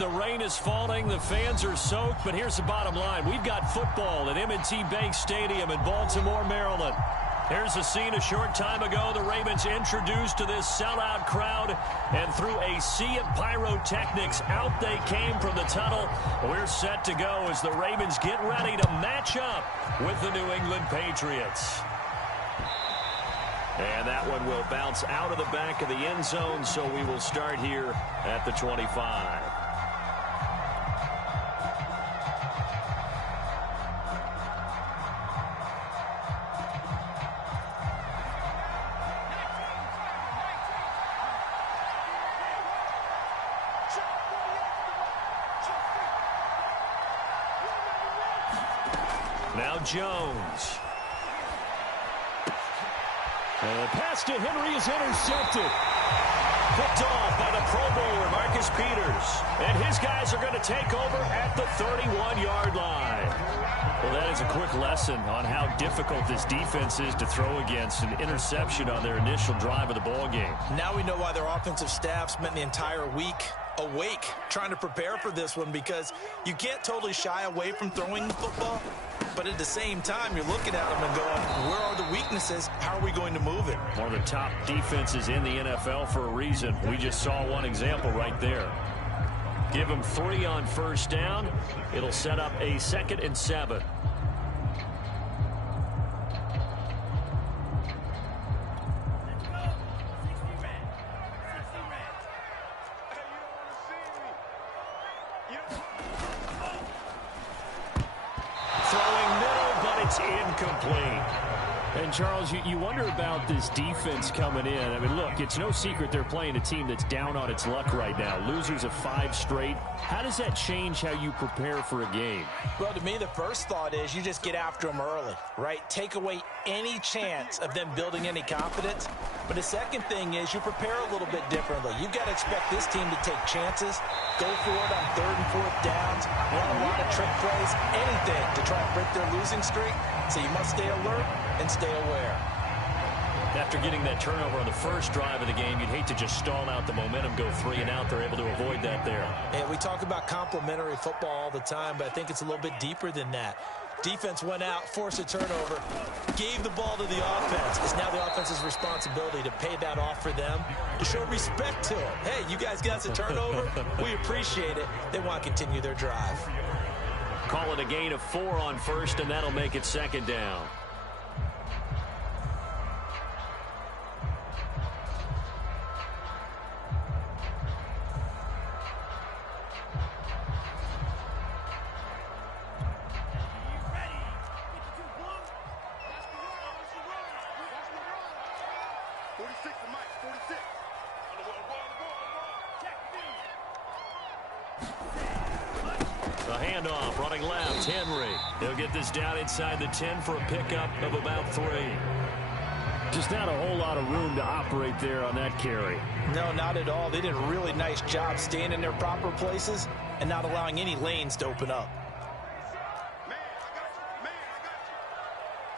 The rain is falling. The fans are soaked. But here's the bottom line. We've got football at M&T Bank Stadium in Baltimore, Maryland. Here's a scene a short time ago. The Ravens introduced to this sellout crowd. And through a sea of pyrotechnics, out they came from the tunnel. We're set to go as the Ravens get ready to match up with the New England Patriots. And that one will bounce out of the back of the end zone, so we will start here at the 25. Now Jones. And the pass to Henry is intercepted. Picked off by the Pro Bowler, Marcus Peters. And his guys are going to take over at the 31-yard line. Well, that is a quick lesson on how difficult this defense is to throw against. An interception on their initial drive of the ball game. Now we know why their offensive staff spent the entire week awake trying to prepare for this one, because you can't totally shy away from throwing the football. But at the same time, you're looking at them and going, where are the weaknesses? How are we going to move it? One of the top defenses in the NFL for a reason. We just saw one example right there. Give them 3 on first down. It'll set up a 2nd and 7. Incomplete. And, Charles, you wonder about this defense coming in. I mean, look, it's no secret they're playing a team that's down on its luck right now. Losers of 5 straight. How does that change how you prepare for a game? Well, to me, the first thought is you just get after them early, right? Take away any chance of them building any confidence. But the second thing is you prepare a little bit differently. You've got to expect this team to take chances, go for it on 3rd and 4th downs, run a lot of trick plays, anything to try and break their losing streak. So you must stay alert and stay aware. After getting that turnover on the first drive of the game, you'd hate to just stall out the momentum, go 3 and out. They're able to avoid that there. And we talk about complementary football all the time, but I think it's a little bit deeper than that. Defense went out, forced a turnover, gave the ball to the offense. It's now the offense's responsibility to pay that off for them, to show respect to them. Hey, you guys got us a turnover. We appreciate it. They want to continue their drive. Call it a gain of 4 on first, and that'll make it 2nd down. Handoff, running left, Henry. He'll get this down inside the 10 for a pickup of about 3. Just not a whole lot of room to operate there on that carry. No, not at all. They did a really nice job staying in their proper places and not allowing any lanes to open up.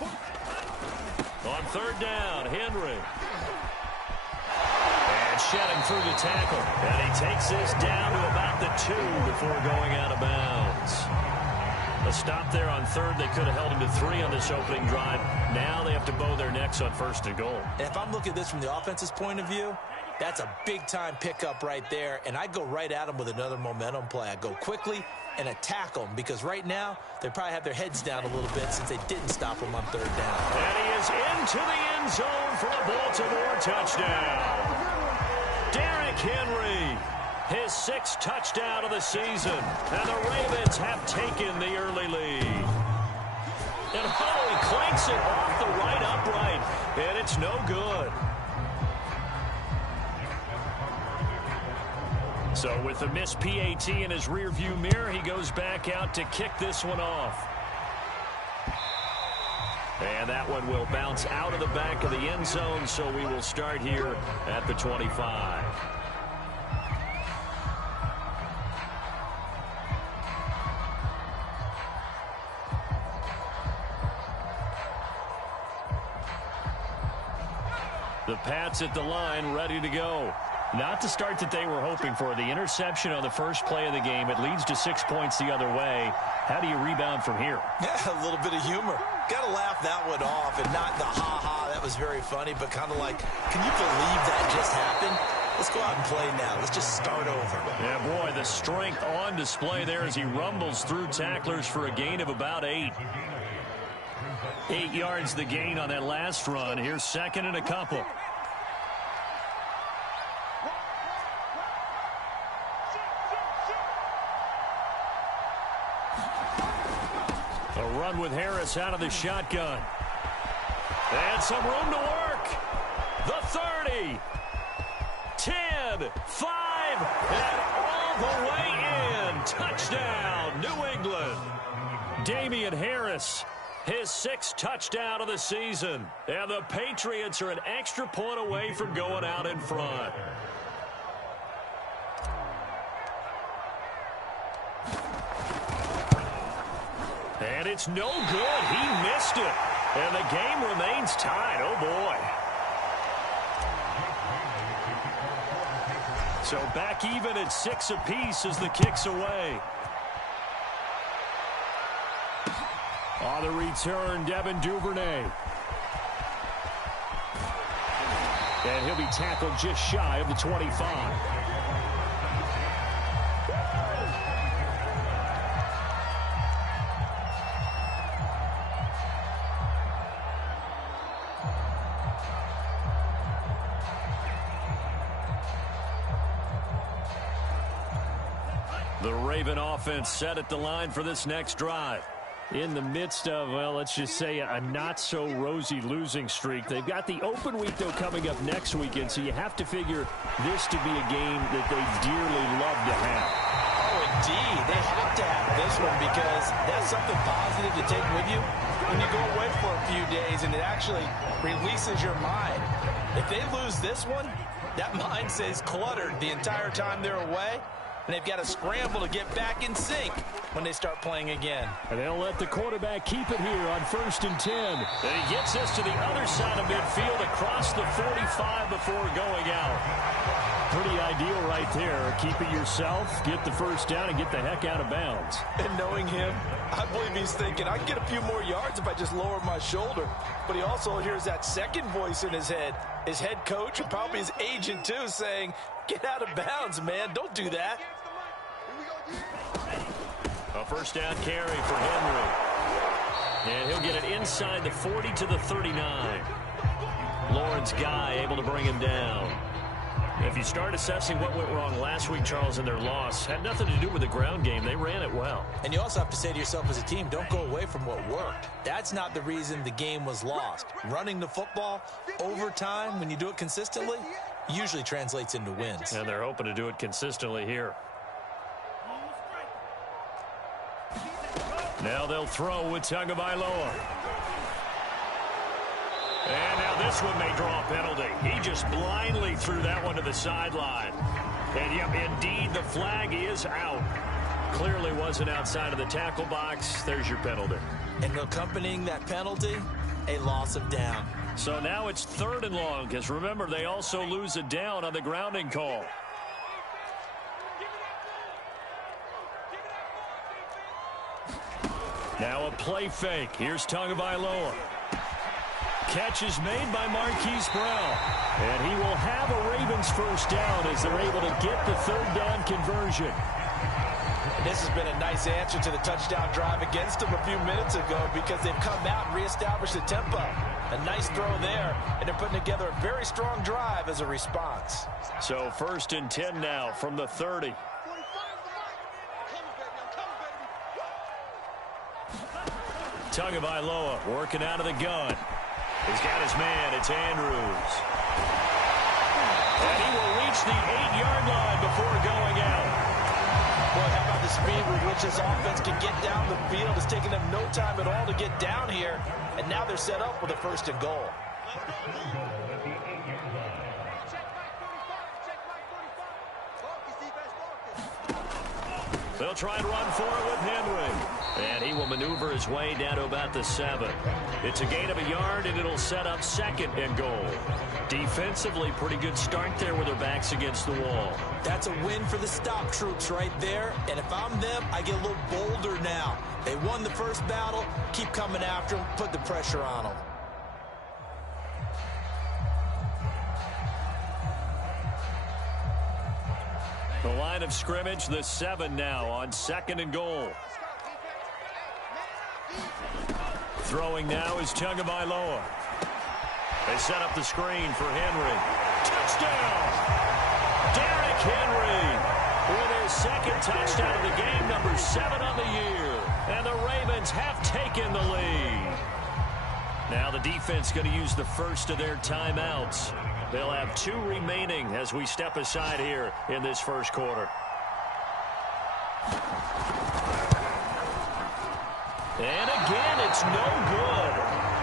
On 3rd down, Henry. And shedding through the tackle. And he takes this down to about the 2 before going out of bounds. A stop there on 3rd. They could have held him to 3 on this opening drive. Now they have to bow their necks on 1st and goal. And if I'm looking at this from the offense's point of view, that's a big-time pickup right there. And I go right at them with another momentum play. I go quickly and attack them, because right now they probably have their heads down a little bit since they didn't stop them on 3rd down. And he is into the end zone for a Baltimore touchdown. Derrick Henry, his 6th touchdown of the season. And the Ravens have taken the early lead. And he clanks it off the right upright. And it's no good. So with the missed PAT in his rearview mirror, he goes back out to kick this one off. And that one will bounce out of the back of the end zone, so we will start here at the 25. The Pats at the line, ready to go. Not the start that they were hoping for. The interception on the first play of the game. It leads to 6 points the other way. How do you rebound from here? Yeah, a little bit of humor. Got to laugh that one off, and not the ha-ha, that was very funny, but kind of like, can you believe that just happened? Let's go out and play now. Let's just start over. Yeah, boy, the strength on display there as he rumbles through tacklers for a gain of about 8. 8 yards the gain on that last run. Here's second and a couple. A run with Harris out of the shotgun. And some room to work. The 30. 10, 5, and all the way in. Touchdown, New England. Damian Harris, his 6th touchdown of the season. And the Patriots are an extra point away from going out in front. And it's no good. He missed it. And the game remains tied. Oh, boy. So back even at 6 apiece as the kick's away. On the return, Devin Duvernay. And he'll be tackled just shy of the 25. The Raven offense set at the line for this next drive. In the midst of, well, let's just say a not-so-rosy losing streak. They've got the open week, though, coming up next weekend, so you have to figure this to be a game that they dearly love to have. Oh, indeed. They have to have this one because that's something positive to take with you when you go away for a few days, and it actually releases your mind. If they lose this one, that mind stays cluttered the entire time they're away. And they've got to scramble to get back in sync when they start playing again. And they'll let the quarterback keep it here on 1st and 10. And he gets us to the other side of midfield across the 45 before going out. Pretty ideal right there. Keep it yourself, get the first down, and get the heck out of bounds. And knowing him, I believe he's thinking, I can get a few more yards if I just lower my shoulder. But he also hears that second voice in his head. His head coach and probably his agent, too, saying, get out of bounds, man. Don't do that. A first down carry for Henry. And he'll get it inside the 40 to the 39. Lawrence Guy able to bring him down. If you start assessing what went wrong last week, Charles, in their loss, had nothing to do with the ground game. They ran it well. And you also have to say to yourself as a team, don't go away from what worked. That's not the reason the game was lost. Running the football over time, when you do it consistently, usually translates into wins. And they're hoping to do it consistently here. Now they'll throw with Tagovailoa. And now this one may draw a penalty. He just blindly threw that one to the sideline. And, yep, indeed, the flag is out. Clearly wasn't outside of the tackle box. There's your penalty. And accompanying that penalty, a loss of down. So now it's 3rd and long, because remember, they also lose a down on the grounding call. Now a play fake. Here's Tagovailoa. Catch is made by Marquise Brown. And he will have a Ravens first down as they're able to get the 3rd down conversion. And this has been a nice answer to the touchdown drive against them a few minutes ago because they've come out and reestablished the tempo. A nice throw there, and they're putting together a very strong drive as a response. So 1st and 10 now from the 30. Tagovailoa working out of the gun. He's got his man. It's Andrews. And he will reach the 8-yard line before going out. Boy, how about the speed with which this offense can get down the field? It's taken them no time at all to get down here. And now they're set up with a 1st and goal. They'll try and run for it with Henry. And he will maneuver his way down to about the 7. It's a gain of a yard, and it'll set up 2nd and goal. Defensively, pretty good start there with their backs against the wall. That's a win for the stop troops right there. And if I'm them, I get a little bolder now. They won the first battle. Keep coming after them. Put the pressure on them. The line of scrimmage, the 7 now on 2nd and goal. Throwing now is Tagovailoa. They set up the screen for Henry. Touchdown! Derrick Henry with his 2nd touchdown of the game, number 7 on the year. And the Ravens have taken the lead. Now the defense going to use the first of their timeouts. They'll have 2 remaining as we step aside here in this first quarter. And again, it's no good.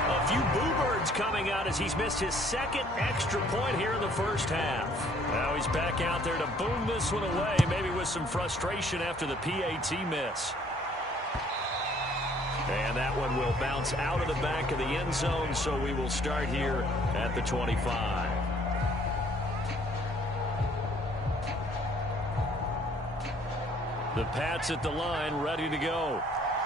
A few boo birds coming out as he's missed his 2nd extra point here in the first half. Now he's back out there to boom this one away, maybe with some frustration after the PAT miss. And that one will bounce out of the back of the end zone, so we will start here at the 25. The Pats at the line, ready to go.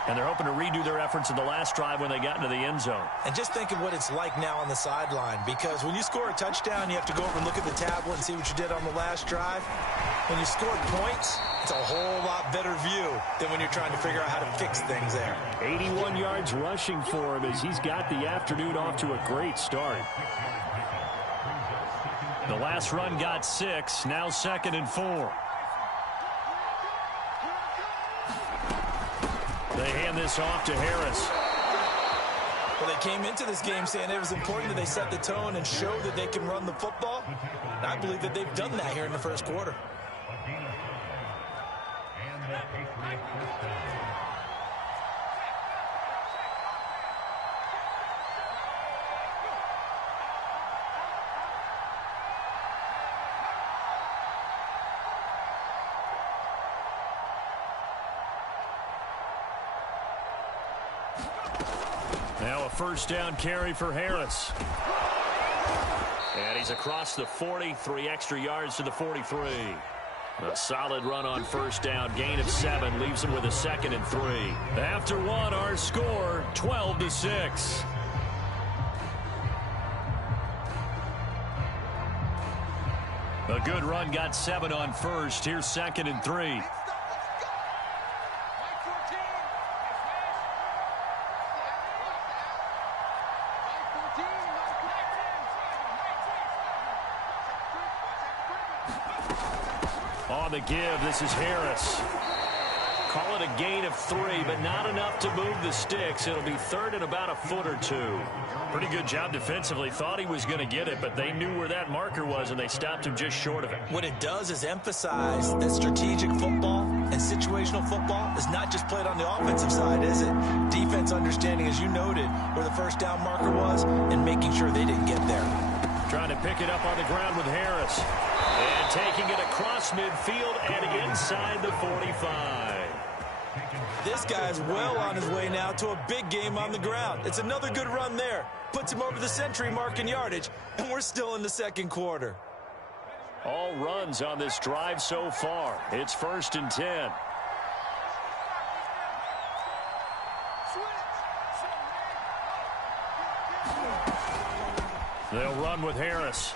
And they're hoping to redo their efforts in the last drive when they got into the end zone. And just think of what it's like now on the sideline, because when you score a touchdown, you have to go over and look at the tablet and see what you did on the last drive. When you scored points, it's a whole lot better view than when you're trying to figure out how to fix things there. 81 yards rushing for him as he's got the afternoon off to a great start. The last run got 6, now 2nd and 4. They hand this off to Harris. Well, they came into this game saying it was important that they set the tone and show that they can run the football. And I believe that they've done that here in the first quarter. Now a first down carry for Harris. And he's across the 40, 3 extra yards to the 43. A solid run on first down, gain of 7, leaves him with a 2nd and 3. After 1, our score, 12-6. A good run, got 7 on first. Here's 2nd and 3. On the give, this is Harris. Call it a gain of 3, but not enough to move the sticks. It'll be 3rd and about a foot or 2. Pretty good job defensively. Thought he was going to get it, but they knew where that marker was, and they stopped him just short of it. What it does is emphasize that strategic football and situational football is not just played on the offensive side, is it? Defense understanding, as you noted, where the first down marker was and making sure they didn't get there. Trying to pick it up on the ground with Harris. And taking it across midfield and inside the 45. This guy's well on his way now to a big game on the ground. It's another good run there. Puts him over the century mark in yardage, and we're still in the second quarter. All runs on this drive so far. It's 1st and 10. They'll run with Harris.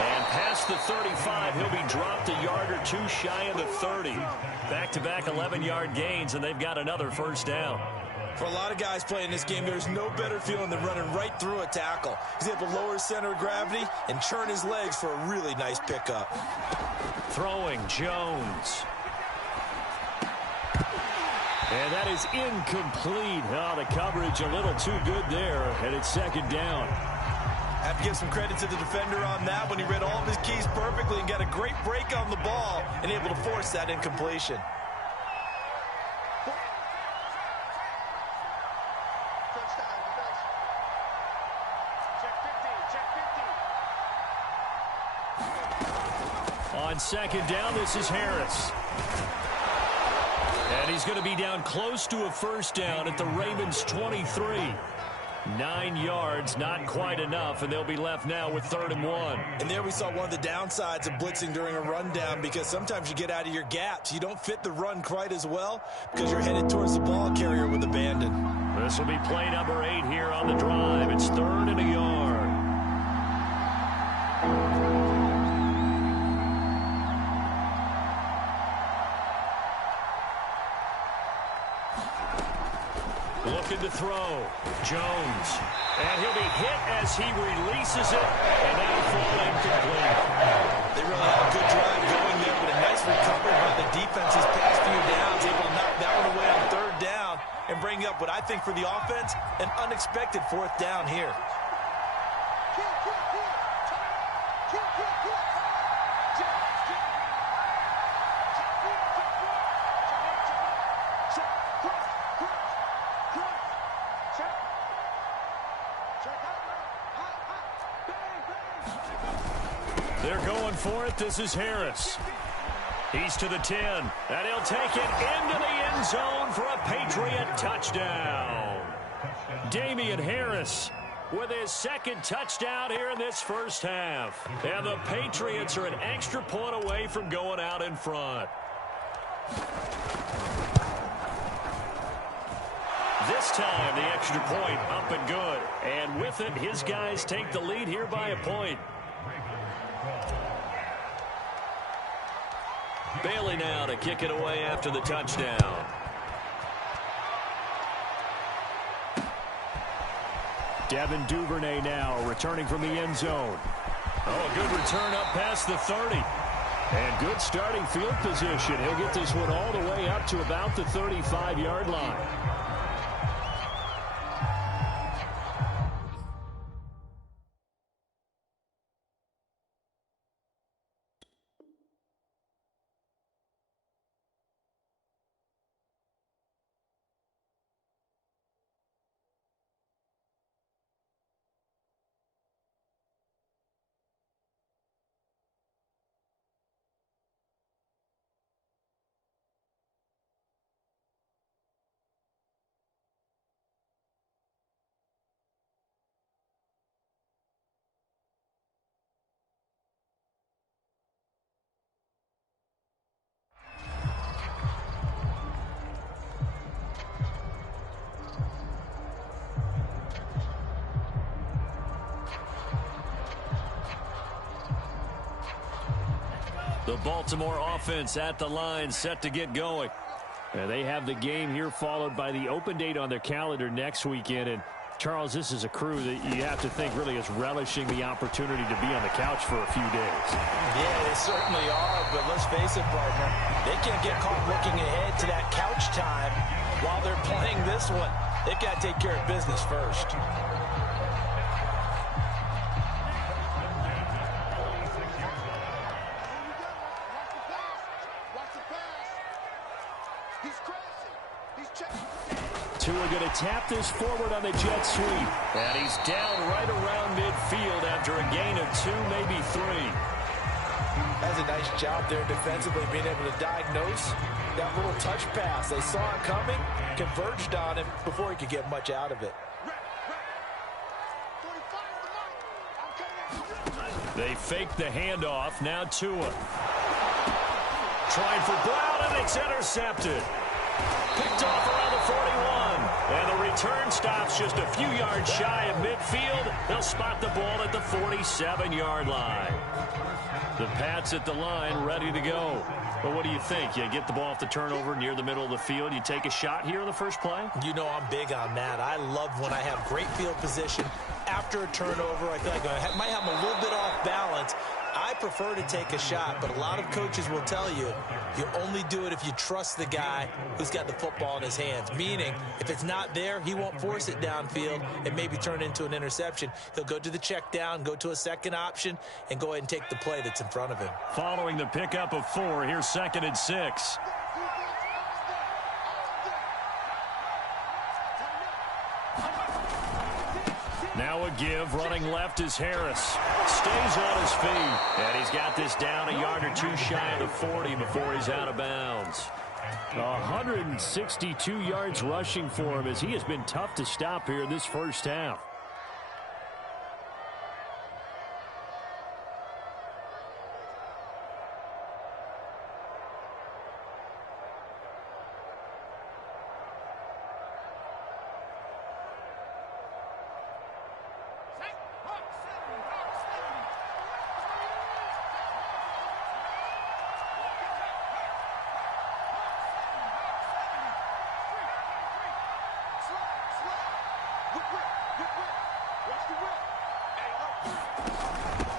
And past the 35, he'll be dropped a yard or 2 shy of the 30. Back-to-back 11-yard gains, and they've got another first down. For a lot of guys playing this game, there's no better feeling than running right through a tackle. He's able to lower his center of gravity and churn his legs for a really nice pickup. Throwing Jones. And that is incomplete. Oh, the coverage a little too good there, and it's 2nd down. I have to give some credit to the defender on that when he read all of his keys perfectly and got a great break on the ball and able to force that incompletion. On second down, this is Harris. And he's going to be down close to a first down at the Ravens' 23. 9 yards, not quite enough, and they'll be left now with 3rd and 1. And there we saw one of the downsides of blitzing during a rundown, because sometimes you get out of your gaps. You don't fit the run quite as well because you're headed towards the ball carrier with abandon. This will be play number 8 here on the drive. It's 3rd and a yard. Looking to throw. Jones. And he'll be hit as he releases it. And that'll fall incomplete. They really had a good drive going there, but a nice recovery by the defense these past few downs, able to knock that one away on 3rd down and bring up what I think for the offense, an unexpected 4th down here. They're going for it. This is Harris. He's to the 10. And he'll take it into the end zone for a Patriot touchdown. Damian Harris with his 2nd touchdown here in this first half. And the Patriots are an extra point away from going out in front. This time, the extra point up and good. And with it, his guys take the lead here by a point. Bailey now to kick it away after the touchdown. Devin Duvernay now returning from the end zone. Oh, a good return up past the 30. And good starting field position. He'll get this one all the way up to about the 35-yard line. The Baltimore offense at the line, set to get going. And they have the game here followed by the open date on their calendar next weekend. And Charles, this is a crew that you have to think really is relishing the opportunity to be on the couch for a few days. Yeah, they certainly are, but let's face it, partner, they can't get caught looking ahead to that couch time while they're playing this one. They've got to take care of business first. Tua going to tap this forward on the jet sweep. And he's down right around midfield after a gain of 2, maybe 3. That's a nice job there defensively, being able to diagnose that little touch pass. They saw it coming, converged on him before he could get much out of it. They fake the handoff. Now Tua. Trying for Brown, and it's intercepted. Picked off around the 41. And the return stops just a few yards shy of midfield. They'll spot the ball at the 47-yard line. The Pats at the line, ready to go. But what do you think? You get the ball off the turnover near the middle of the field. You take a shot here in the first play? You know I'm big on that. I love when I have great field position after a turnover. I feel like I might have a little bit off balance. I prefer to take a shot, but a lot of coaches will tell you, you only do it if you trust the guy who's got the football in his hands. Meaning, if it's not there, he won't force it downfield and maybe turn into an interception. He'll go to the check down, go to a second option, and go ahead and take the play that's in front of him. Following the pickup of 4, here's 2nd and 6. Now a give. Running left is Harris. Stays on his feet. And he's got this down a yard or two shy of the 40 before he's out of bounds. 162 yards rushing for him as he has been tough to stop here in this first half.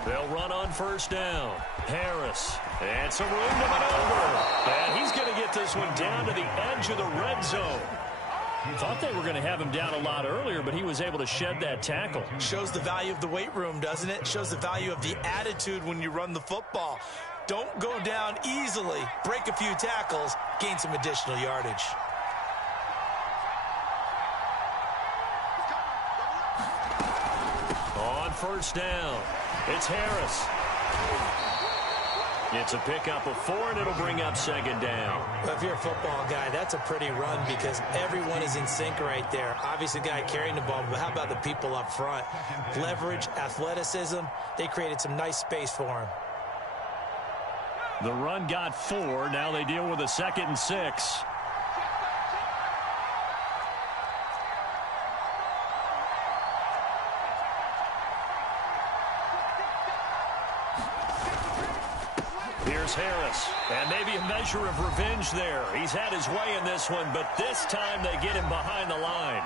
They'll run on first down. Harris. And some room to maneuver. And he's going to get this one down to the edge of the red zone. Thought they were going to have him down a lot earlier, but he was able to shed that tackle. Shows the value of the weight room, doesn't it? Shows the value of the attitude when you run the football. Don't go down easily. Break a few tackles. Gain some additional yardage. On first down, it's Harris. It's a pickup of 4, and it'll bring up second down. Well, if you're a football guy, that's a pretty run because everyone is in sync right there. Obviously, the guy carrying the ball, but how about the people up front? Leverage, athleticism, they created some nice space for him. The run got 4. Now they deal with a 2nd and 6. Here's Harris, and maybe a measure of revenge there. He's had his way in this one, but this time they get him behind the line.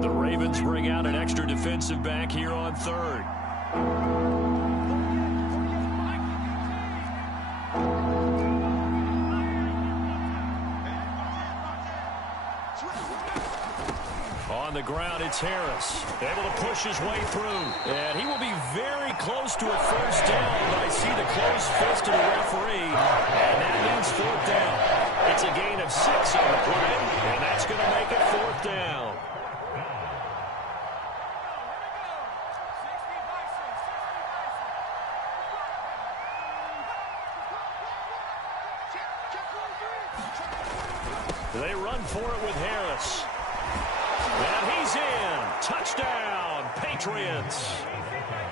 The Ravens bring out an extra defensive back here on 3rd. On the ground, it's Harris. Able to push his way through. And he will be very close to a first down, but I see the closed fist of the referee. And that means 4th down. It's a gain of 6 on the play, and that's going to make it 4th down. They run for it with Harris. And he's in. Touchdown, Patriots.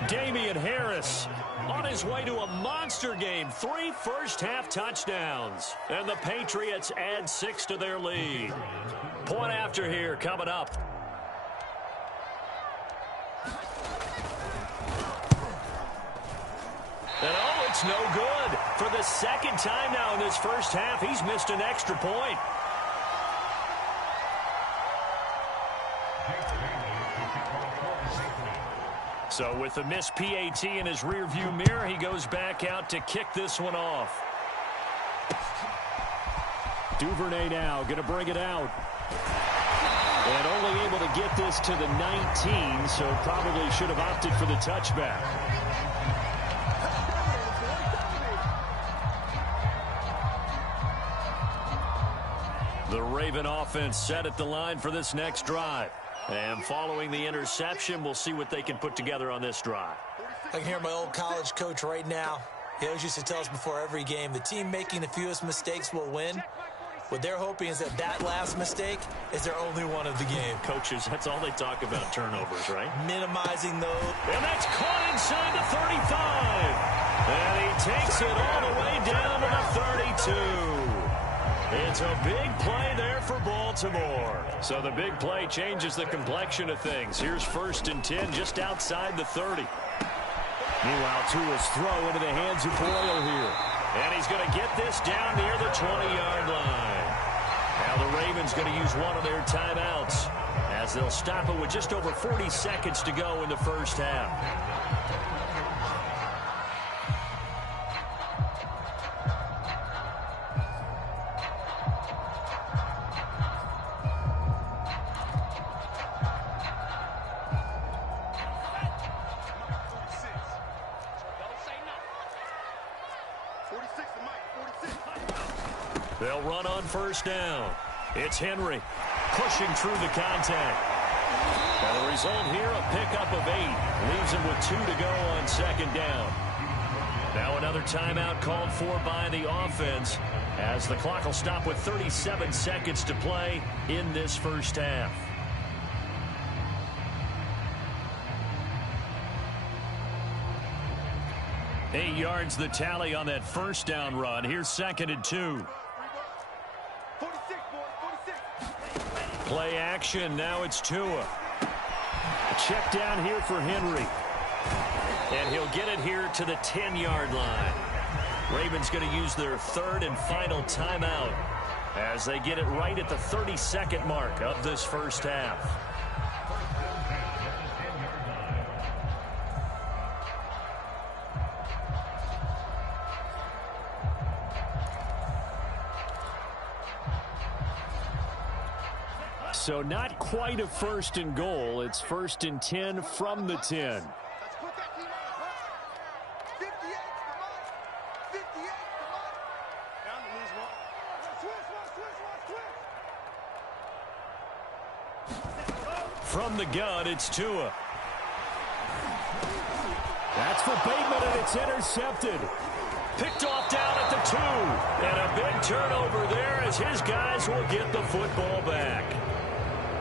Damian Harris on his way to a monster game. 3 first-half touchdowns. And the Patriots add 6 to their lead. Point after here coming up. And oh, it's no good. For the 2nd time now in this first half, he's missed an extra point. So with the missed PAT in his rearview mirror, he goes back out to kick this one off. Duvernay now going to bring it out. And only able to get this to the 19, so probably should have opted for the touchback. The Raven offense set at the line for this next drive. And following the interception, we'll see what they can put together on this drive. I can hear my old college coach right now. He always used to tell us before every game, the team making the fewest mistakes will win. What they're hoping is that last mistake is their only one of the game. Coaches, that's all they talk about, turnovers, right? Minimizing those. And that's caught inside the 35. And he takes it all the way down to the 32. It's a big play there for Baltimore. So the big play changes the complexion of things. Here's 1st and 10 just outside the 30. Meanwhile, Tua's throw into the hands of Boyle here. And he's going to get this down near the 20-yard line. Now the Ravens going to use one of their timeouts as they'll stop it with just over 40 seconds to go in the first half. They'll run on first down. It's Henry pushing through the contact. And the result here, a pickup of 8. Leaves him with 2 to go on second down. Now another timeout called for by the offense as the clock will stop with 37 seconds to play in this first half. Eight yards the tally on that first down run. Here's 2nd and 2. Play action. Now it's Tua. Check down here for Henry. And he'll get it here to the 10-yard line. Ravens going to use their 3rd and final timeout as they get it right at the 32nd mark of this first half. So not quite a 1st and goal. It's 1st and 10 from the 10. From the gun, it's Tua. That's for Bateman, and it's intercepted. Picked off down at the 2. And a big turnover there as his guys will get the football back.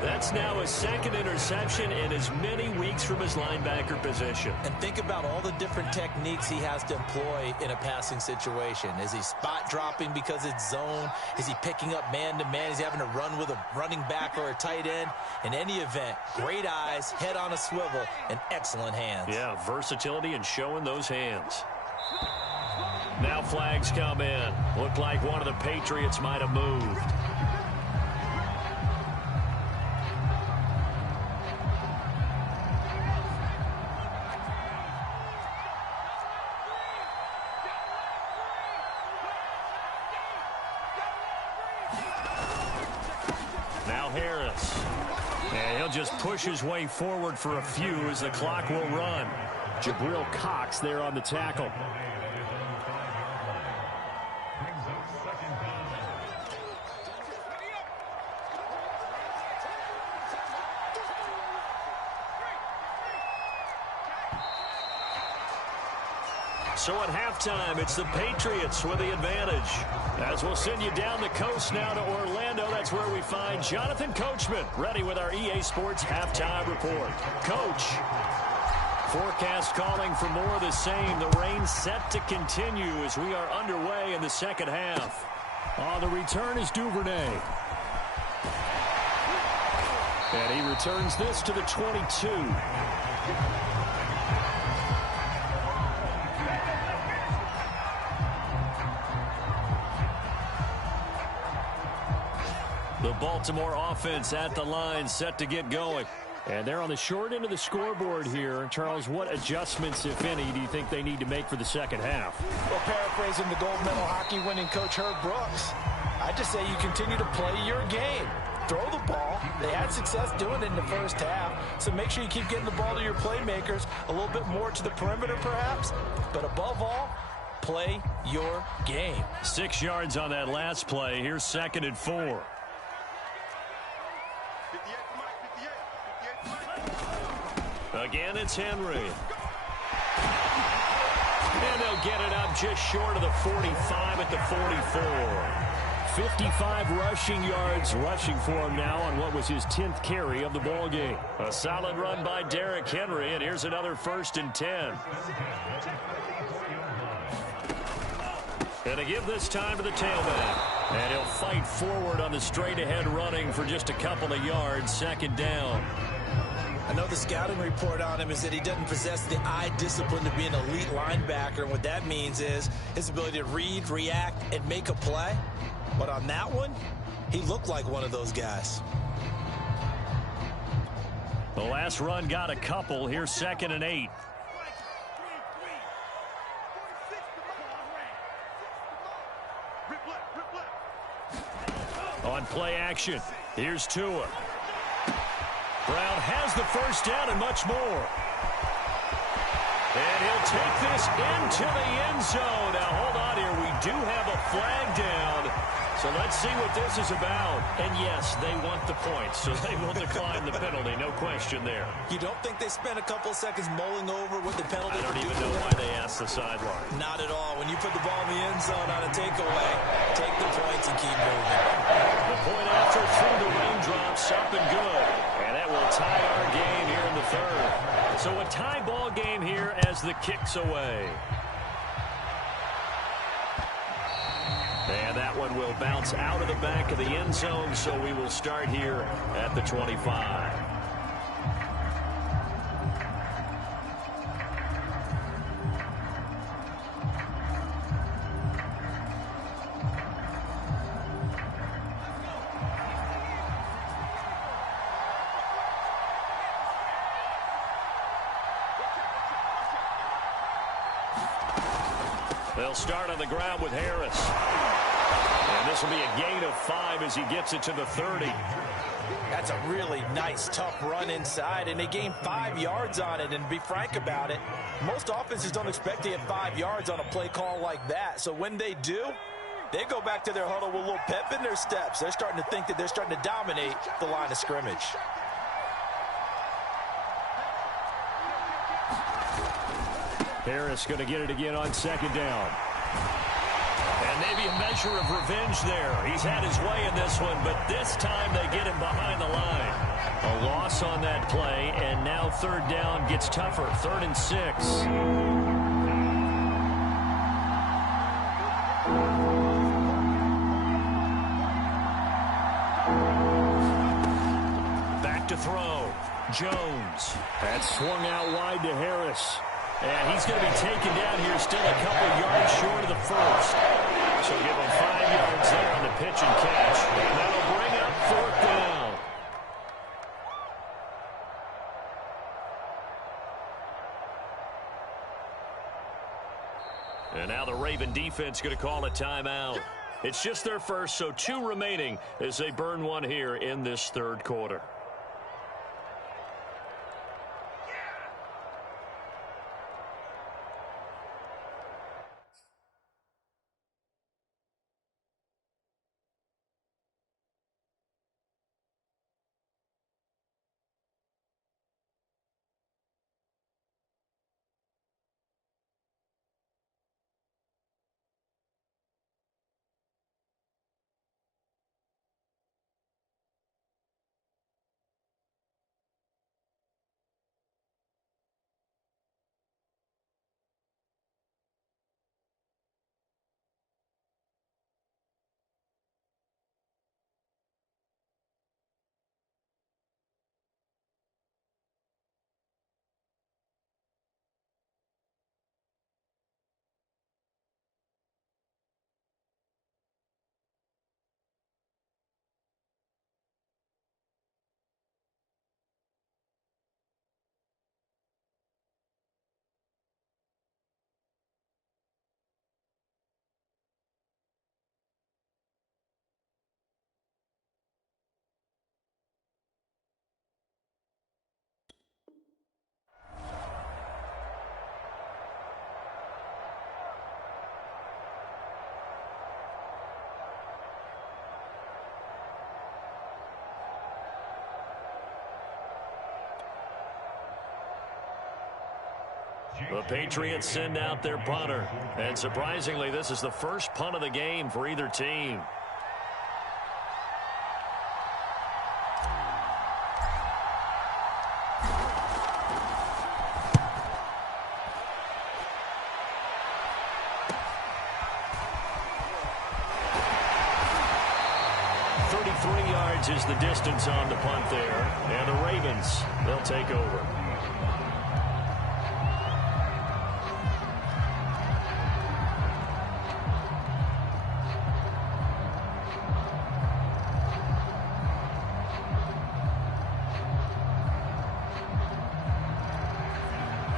That's now his 2nd interception in as many weeks from his linebacker position. And think about all the different techniques he has to employ in a passing situation. Is he spot dropping because it's zone? Is he picking up man-to-man? Is he having to run with a running back or a tight end? In any event, great eyes, head on a swivel, and excellent hands. Yeah, versatility and showing those hands. Now flags come in. Looked like one of the Patriots might have moved. Just push his way forward for a few as the clock will run. Jabril Cox there on the tackle. So at halftime, it's the Patriots with the advantage. As we'll send you down the coast now to Orlando, that's where we find Jonathan Coachman, ready with our EA Sports Halftime Report. Coach, forecast calling for more of the same. The rain set to continue as we are underway in the second half. On the return is Duvernay. And he returns this to the 22. The Baltimore offense at the line, set to get going. And they're on the short end of the scoreboard here. Charles, what adjustments, if any, do you think they need to make for the second half? Well, paraphrasing the gold medal hockey winning coach Herb Brooks, I just say you continue to play your game. Throw the ball. They had success doing it in the first half, so make sure you keep getting the ball to your playmakers, a little bit more to the perimeter perhaps, but above all, play your game. 6 yards on that last play. Here's 2nd and 4. Again, it's Henry. And they'll get it up just short of the 45 at the 44. 55 rushing yards rushing for him now on what was his 10th carry of the ball game. A solid run by Derrick Henry, and here's another 1st and 10. And to give this time to the tailback. And he'll fight forward on the straight-ahead running for just a couple of yards. 2nd down. I know the scouting report on him is that he doesn't possess the eye discipline to be an elite linebacker. And what that means is his ability to read, react, and make a play. But on that one, he looked like one of those guys. The last run got a couple. Here's 2nd and 8. On play action, here's Tua. Brown has the first down and much more. And he'll take this into the end zone. Now, hold on here. We do have a flag down. So let's see what this is about. And yes, they want the points, so they will decline the penalty. No question there. You don't think they spent a couple of seconds mulling over what the penalty? I don't even know why they asked the sideline. Not at all. When you put the ball in the end zone on a takeaway, take the points and keep moving. The point after through the raindrops, up and good. And that will tie our game here in the third. So a tie ball game here as the kick's away. And that one will bounce out of the back of the end zone, so we will start here at the 25. They'll start on the ground with Harris. And this will be a gain of 5 as he gets it to the 30. That's a really nice, tough run inside, and they gained 5 yards on it. And to be frank about it, most offenses don't expect to get 5 yards on a play call like that. So when they do, they go back to their huddle with a little pep in their steps. They're starting to think that they're starting to dominate the line of scrimmage. Harris going to get it again on second down. And maybe a measure of revenge there. He's had his way in this one, but this time they get him behind the line. A loss on that play, and now third down gets tougher. 3rd and 6. Back to throw. Jones. That's swung out wide to Harris. And he's going to be taken down here, still a couple yards short of the first. So give him 5 yards there on the pitch and catch. And that'll bring up 4th down. And now the Raven defense going to call a timeout. It's just their first, so 2 remaining as they burn one here in this third quarter. The Patriots send out their punter. And surprisingly, this is the first punt of the game for either team. Is the distance on the punt there. And the Ravens, they'll take over.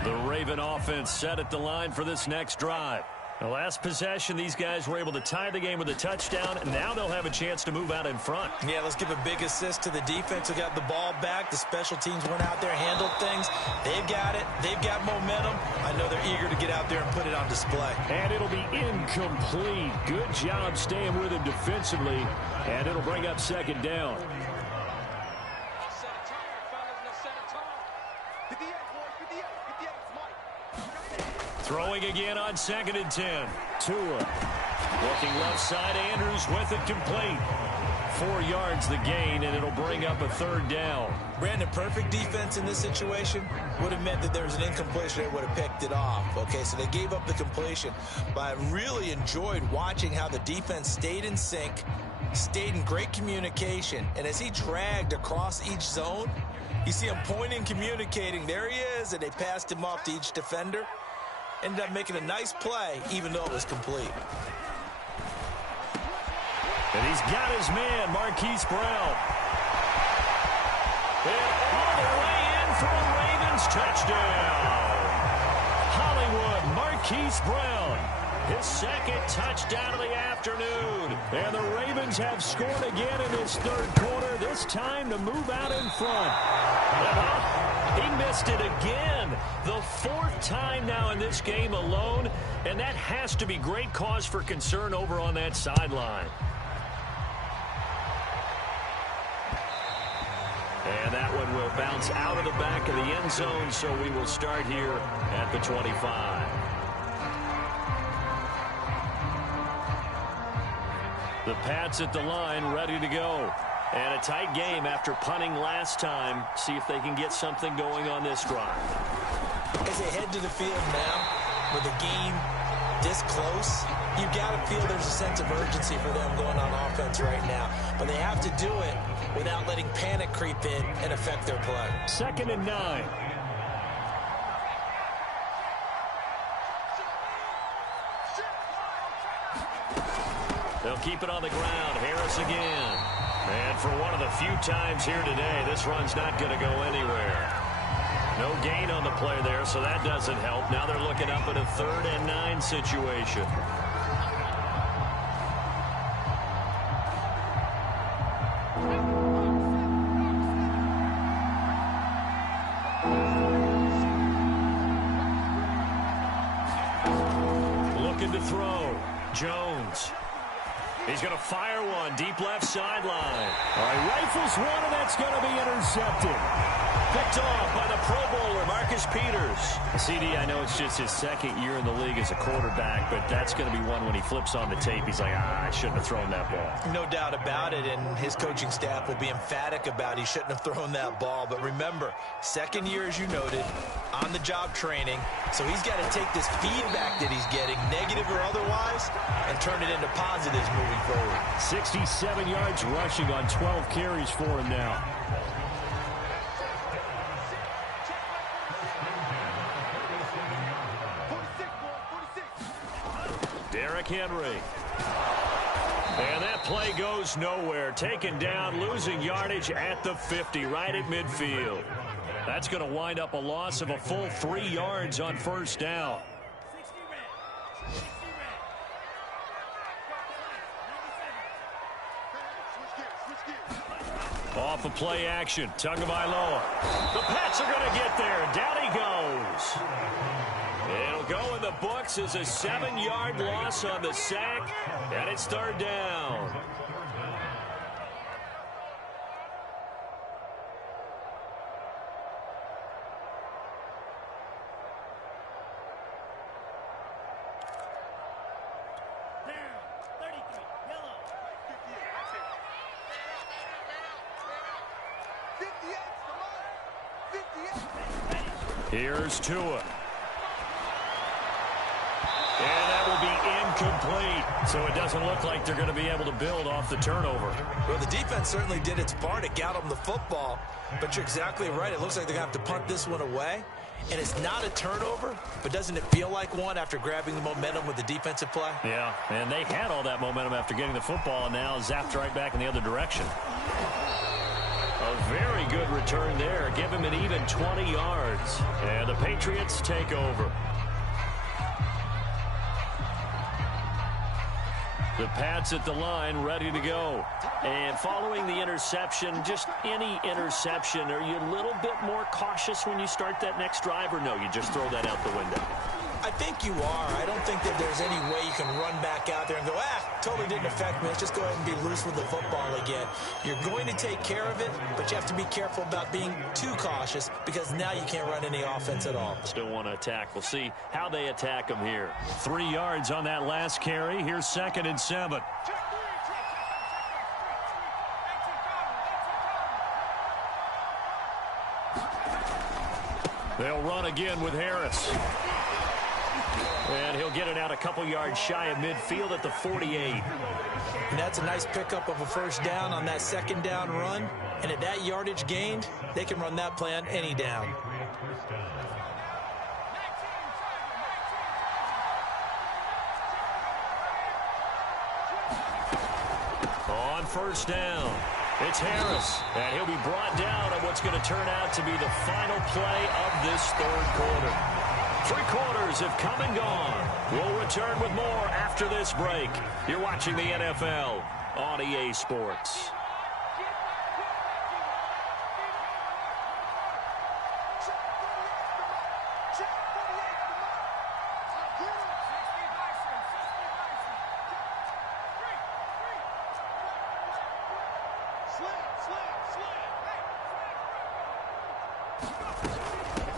The Raven offense set at the line for this next drive. The last possession, these guys were able to tie the game with a touchdown, and now they'll have a chance to move out in front. Yeah, let's give a big assist to the defense who got the ball back. The special teams went out there, handled things. They've got it. They've got momentum. I know they're eager to get out there and put it on display. And it'll be incomplete. Good job staying with him defensively, and it'll bring up second down. Throwing again on 2nd and 10. Tua looking left side. Andrews with it complete. 4 yards the gain, and it'll bring up a 3rd down. Brandon, perfect defense in this situation would have meant that there was an incompletion. They would have picked it off. Okay, so they gave up the completion. But I really enjoyed watching how the defense stayed in sync, stayed in great communication. And as he dragged across each zone, you see him pointing, communicating. There he is, and they passed him off to each defender. Ended up making a nice play, even though it was complete. And he's got his man, Marquise Brown. And all the way in for a Ravens touchdown. Hollywood, Marquise Brown. His 2nd touchdown of the afternoon. And the Ravens have scored again in this 3rd quarter, this time to move out in front. He missed it again. The 4th time now in this game alone, and that has to be great cause for concern over on that sideline. And that one will bounce out of the back of the end zone, so we will start here at the 25. The Pats at the line, ready to go. And a tight game after punting last time. See if they can get something going on this drive. As they head to the field now, with the game this close, you've got to feel there's a sense of urgency for them going on offense right now. But they have to do it without letting panic creep in and affect their play. 2nd and 9. They'll keep it on the ground. Harris again. And for one of the few times here today, this run's not going to go anywhere. No gain on the play there, so that doesn't help. Now they're looking up at a 3rd and 9 situation. Looking to throw. Jones. He's going to fire one deep left sideline. All right, rifles one, and that's going to be intercepted. Picked off by the Pro Bowler, Marcus Peters. CD, I know it's just his 2nd year in the league as a quarterback, but that's going to be one when he flips on the tape. He's like, I shouldn't have thrown that ball. No doubt about it, and his coaching staff will be emphatic about he shouldn't have thrown that ball. But remember, 2nd year, as you noted, on-the-job training, so he's got to take this feedback that he's getting, negative or otherwise, and turn it into positives moving forward. 67 yards rushing on 12 carries for him now. Derrick Henry. And that play goes nowhere. Taken down, losing yardage at the 50, right at midfield. That's going to wind up a loss of a full 3 yards on 1st down. Off of play action. Tagovailoa. The Pats are going to get there. Down he goes. It'll go in the books as a 7-yard loss on the sack, and it's 3rd down. Here's Tua. And that will be incomplete. So it doesn't look like they're going to be able to build off the turnover. Well, the defense certainly did its part. It got them the football. But you're exactly right. It looks like they're going to have to punt this one away. And it's not a turnover, but doesn't it feel like one after grabbing the momentum with the defensive play? Yeah, and they had all that momentum after getting the football, and now zapped right back in the other direction. A very good return there. Give him an even 20 yards. And the Patriots take over. The Pats at the line, ready to go. And following the interception, just any interception, are you a little bit more cautious when you start that next drive, or no, you just throw that out the window? I think you are. I don't think that there's any way you can run back out there and go, totally didn't affect me. Let's just go ahead and be loose with the football again. You're going to take care of it, but you have to be careful about being too cautious because now you can't run any offense at all. Still want to attack. We'll see how they attack them here. 3 yards on that last carry. Here's 2nd and 7. They'll run again with Harris. And he'll get it out a couple yards shy of midfield at the 48. And that's a nice pickup of a first down on that 2nd down run. And at that yardage gained, they can run that play on any down. On first down, it's Harris. And he'll be brought down on what's going to turn out to be the final play of this 3rd quarter. 3 quarters have come and gone. We'll return with more after this break. You're watching the NFL on EA Sports.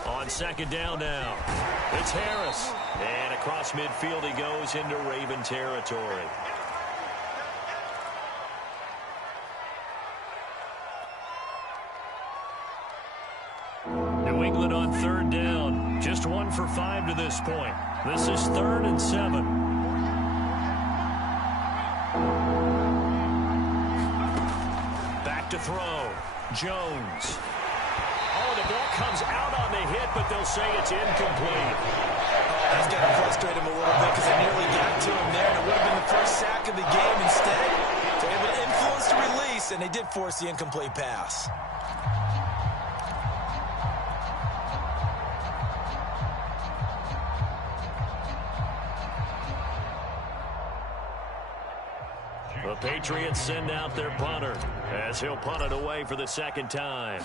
On 2nd down now, it's Harris. And across midfield he goes into Raven territory. New England on 3rd down. Just 1 for 5 to this point. This is 3rd and 7. Back to throw. Jones. Oh, the ball comes out on the hit, but they'll say it's incomplete. That's got to frustrate him a little bit because they nearly got to him there. And it would have been the first sack of the game instead. They're able to influence the release, and they did force the incomplete pass. The Patriots send out their punter as he'll punt it away for the 2nd time.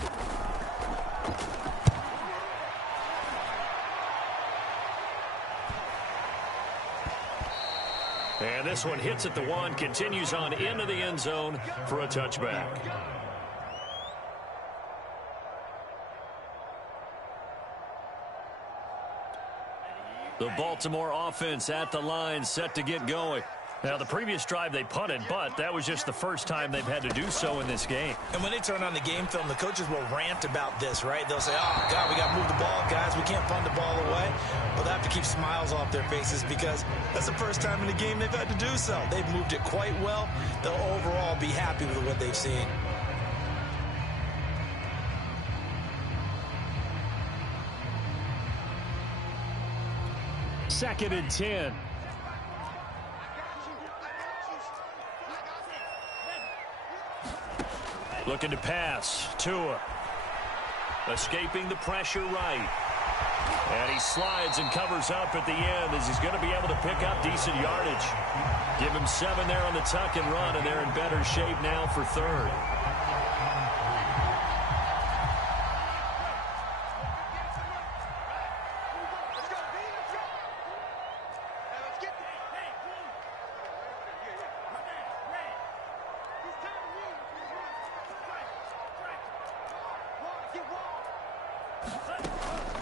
And this one hits at the 1, continues on into the end zone for a touchback. The Baltimore offense at the line, set to get going. Now, the previous drive they punted, but that was just the first time they've had to do so in this game. And when they turn on the game film, the coaches will rant about this, right? They'll say, oh, God, we got to move the ball, guys. We can't punt the ball away. But they have to keep smiles off their faces because that's the first time in the game they've had to do so. They've moved it quite well. They'll overall be happy with what they've seen. Second and 10. Looking to pass. Tua. Escaping the pressure right. And he slides and covers up at the end as he's going to be able to pick up decent yardage. Give him 7 there on the tuck and run, and they're in better shape now for 3rd.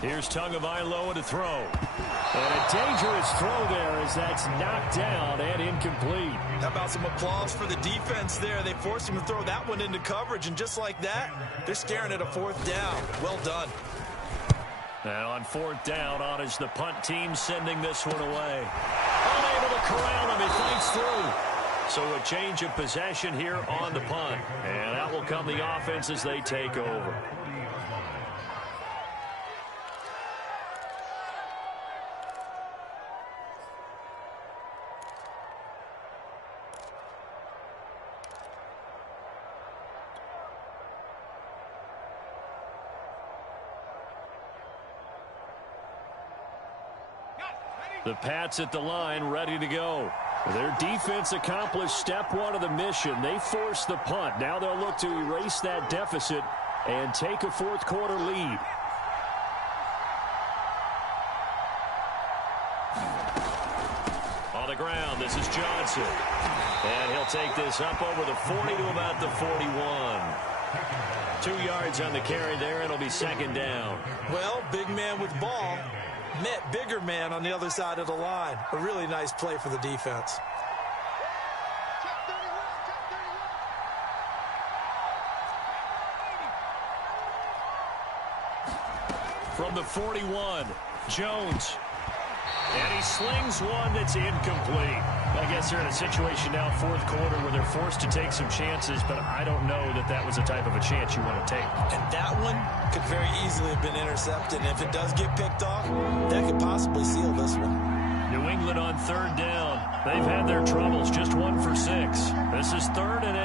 Here's Tagovailoa to throw. And a dangerous throw there as that's knocked down and incomplete. How about some applause for the defense there? They forced him to throw that one into coverage, and just like that, they're staring at a 4th down. Well done. And on 4th down, on is the punt team sending this one away. Unable to corral him. He fights through. So a change of possession here on the punt. And out will come the offense as they take over. The Pats at the line, ready to go. Their defense accomplished step one of the mission. They forced the punt. Now they'll look to erase that deficit and take a fourth quarter lead. On the ground, this is Johnson. And he'll take this up over the 40 to about the 41. 2 yards on the carry there. It'll be second down. Well, big man with ball met bigger man on the other side of the line. A really nice play for the defense. From the 41, Jones. And he slings one that's incomplete. I guess they're in a situation now, fourth quarter, where they're forced to take some chances, but I don't know that that was the type of a chance you want to take. And that one could very easily have been intercepted. And if it does get picked off, that could possibly seal this one. New England on third down. They've had their troubles, just 1 for 6. This is 3rd and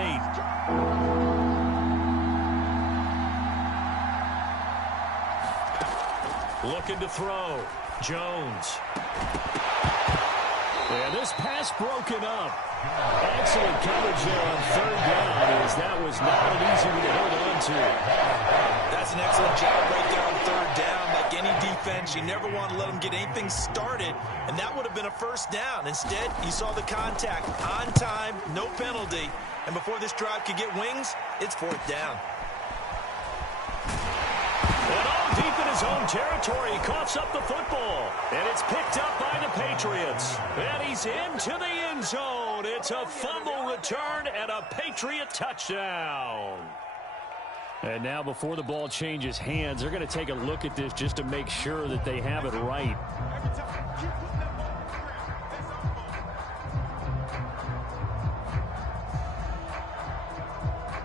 8. Looking to throw. Jones. And this pass broken up. Excellent coverage there on third down, as that was not an easy one to hold on to. That's an excellent job right there on third down. Like any defense, you never want to let them get anything started, and that would have been a first down. Instead, you saw the contact on time, no penalty, and before this drive could get wings, it's fourth down. And all deep in his own territory, he coughs up the football. And it's picked up by the Patriots. And he's into the end zone. It's a fumble return and a Patriot touchdown. And now before the ball changes hands, they're going to take a look at this just to make sure that they have it right.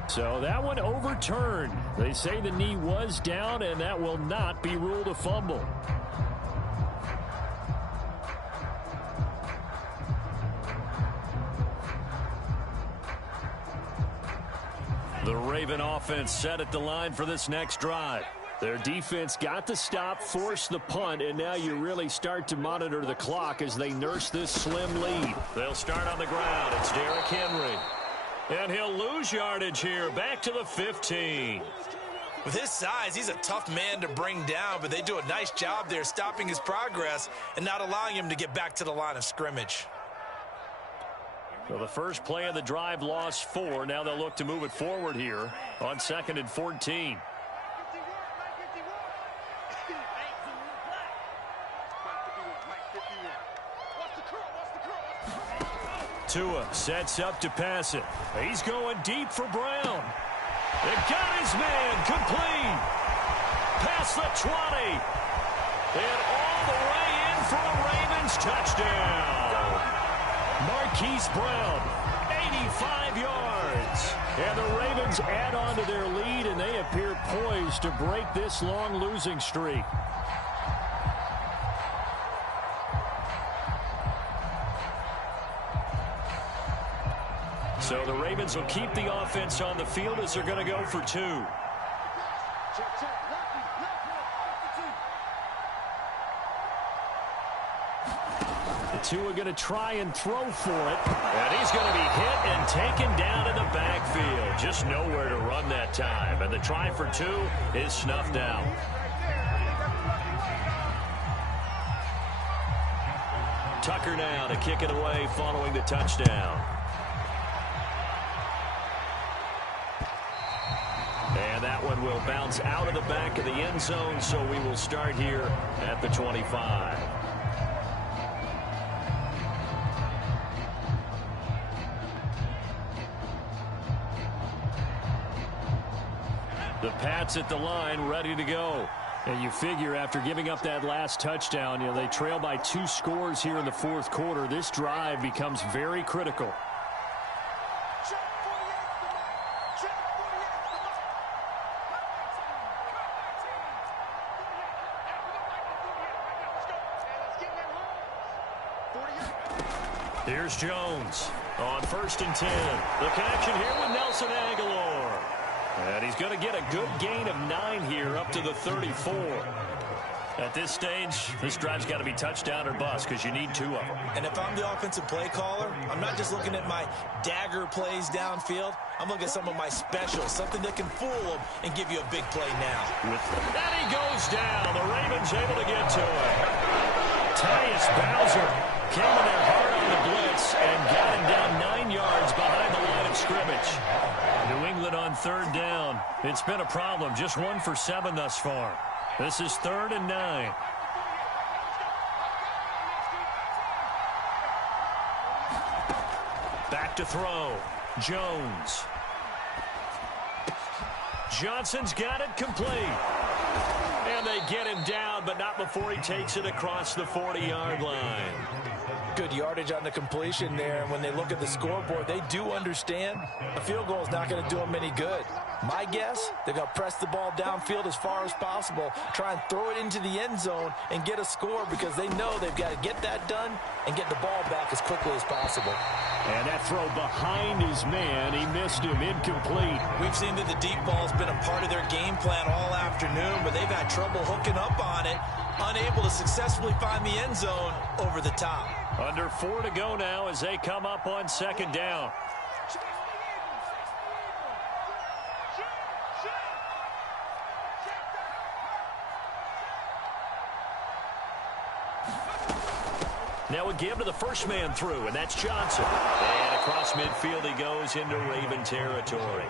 So that one overturned. They say the knee was down, and that will not be ruled a fumble. The Raven offense set at the line for this next drive. Their defense got the stop, forced the punt, and now you really start to monitor the clock as they nurse this slim lead. They'll start on the ground. It's Derrick Henry. And he'll lose yardage here, back to the 15. With his size, he's a tough man to bring down, but they do a nice job there stopping his progress and not allowing him to get back to the line of scrimmage. Well, the first play of the drive lost 4. Now they'll look to move it forward here on 2nd and 14. Tua sets up to pass it. He's going deep for Brown. It got his man complete. Past the 20. And all the way in for a Ravens touchdown. Marquise Brown, 85 yards. And the Ravens add on to their lead, and they appear poised to break this long losing streak. So the Ravens will keep the offense on the field as they're going to go for 2. The two are going to try and throw for it. And he's going to be hit and taken down in the backfield. Just nowhere to run that time. And the try for 2 is snuffed out. Tucker now to kick it away following the touchdown. And that one will bounce out of the back of the end zone, so we will start here at the 25. The Pats at the line, ready to go. And you figure after giving up that last touchdown, they trail by 2 scores here in the fourth quarter. This drive becomes very critical. Here's Jones on 1st and 10. The connection here with Nelson Agholor. And he's going to get a good gain of 9 here up to the 34. At this stage, this drive's got to be touchdown or bust because you need 2 of them. And if I'm the offensive play caller, I'm not just looking at my dagger plays downfield. I'm looking at some of my specials, something that can fool them and give you a big play now. And he goes down. The Ravens able to get to him. Tyus Bowser came in there hard on the blitz and got him down 9 yards behind the line of scrimmage. New England on 3rd down. It's been a problem. Just 1 for 7 thus far. This is 3rd and 9. Back to throw. Jones. Johnson's got it complete. And they get him down, but not before he takes it across the 40-yard line. Good yardage on the completion there. And when they look at the scoreboard, they do understand a field goal is not going to do them any good. My guess, they're going to press the ball downfield as far as possible, try and throw it into the end zone and get a score because they know they've got to get that done and get the ball back as quickly as possible. And that throw behind his man, he missed him, incomplete. We've seen that the deep ball has been a part of their game plan all afternoon, but they've had trouble hooking up on it, unable to successfully find the end zone over the top. Under 4 to go now as they come up on 2nd down. Now a give to the first man through, and that's Johnson. And across midfield he goes into Raven territory.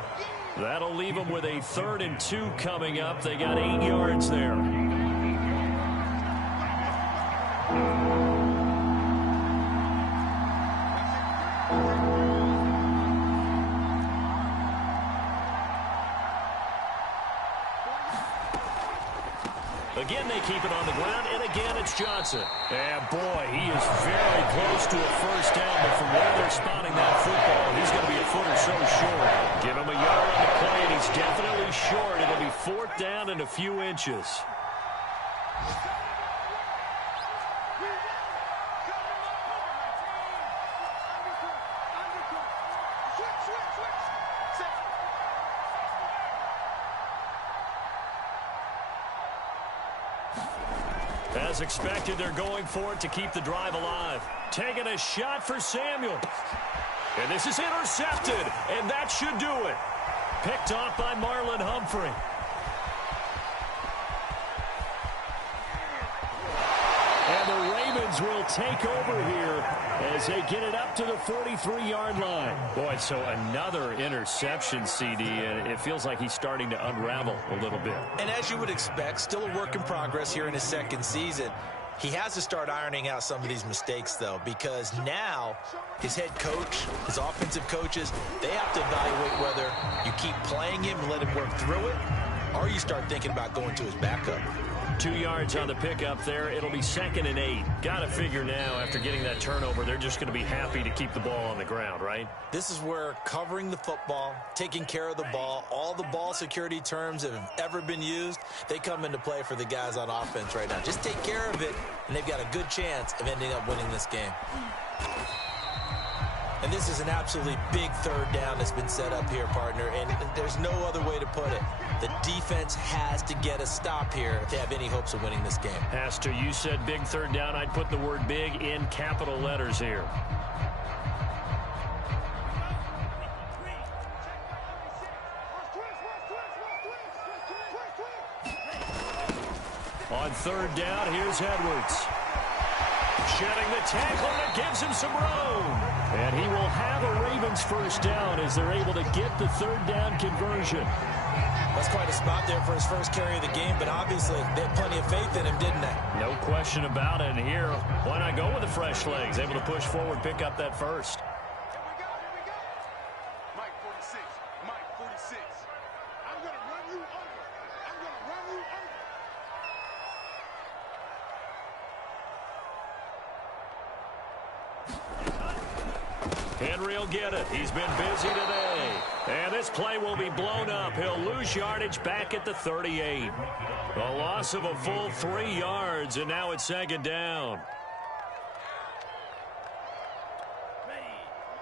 That'll leave him with a 3rd and 2 coming up. They got 8 yards there. Again, they keep it on the ground, and again, it's Johnson. And, boy, he is very close to a first down, but from where they're spotting that football, he's going to be a foot or so short. Give him a yard on the play, and he's definitely short. It'll be 4th down and a few inches. As expected, they're going for it to keep the drive alive. Taking a shot for Samuel. And this is intercepted, and that should do it. Picked off by Marlon Humphrey. And the Ravens will take over here as they get it up to the 43-yard line. Boy, so another interception, CD, and it feels like he's starting to unravel a little bit. And as you would expect, still a work in progress here in his 2nd season. He has to start ironing out some of these mistakes, though, because now his head coach, his offensive coaches, they have to evaluate whether you keep playing him and let him work through it, or you start thinking about going to his backup. 2 yards on the pickup there. It'll be 2nd and 8. Got to figure now, after getting that turnover, they're just going to be happy to keep the ball on the ground, right? This is where covering the football, taking care of the ball, all the ball security terms that have ever been used, they come into play for the guys on offense right now. Just take care of it, and they've got a good chance of ending up winning this game. And this is an absolutely big 3rd down that's been set up here, partner, and there's no other way to put it. The defense has to get a stop here to have any hopes of winning this game. Has to. You said big 3rd down. I'd put the word big in capital letters here. On 3rd down, here's Edwards. Shedding the tackle, and it gives him some room. And he will have a Ravens first down as they're able to get the 3rd down conversion. That's quite a spot there for his first carry of the game, but obviously they had plenty of faith in him, didn't they? No question about it. And here, why not go with the fresh legs? Able to push forward, pick up that first. Here we go. Mike 46. Mike 46. I'm going to run you over. I'm going to run you over. Henry will get it. He's been busy today. And this play will be blown up. He'll lose yardage back at the 38. A loss of a full 3 yards, and now it's 2nd down. Ready.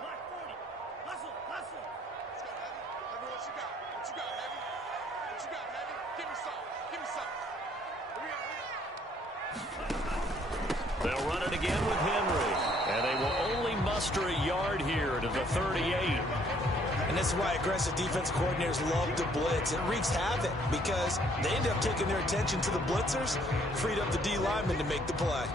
Block 40. Hustle. Hustle. Let's go, Heavy. Heavy, what you got? What you got, Heavy? What you got, Heavy? Give me some. Give me some. Hurry up, hurry up. They'll run it again with Henry. And they will only muster a yard here to the 38. And this is why aggressive defense coordinators love to blitz. It wreaks havoc because they end up taking their attention to the blitzers, freed up the D lineman to make the play.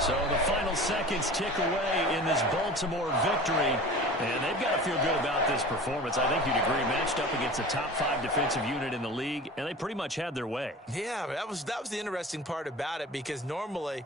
So the final seconds tick away in this Baltimore victory. And they've got to feel good about this performance. I think you'd agree, matched up against a top 5 defensive unit in the league, and they pretty much had their way. Yeah, that was the interesting part about it, because normally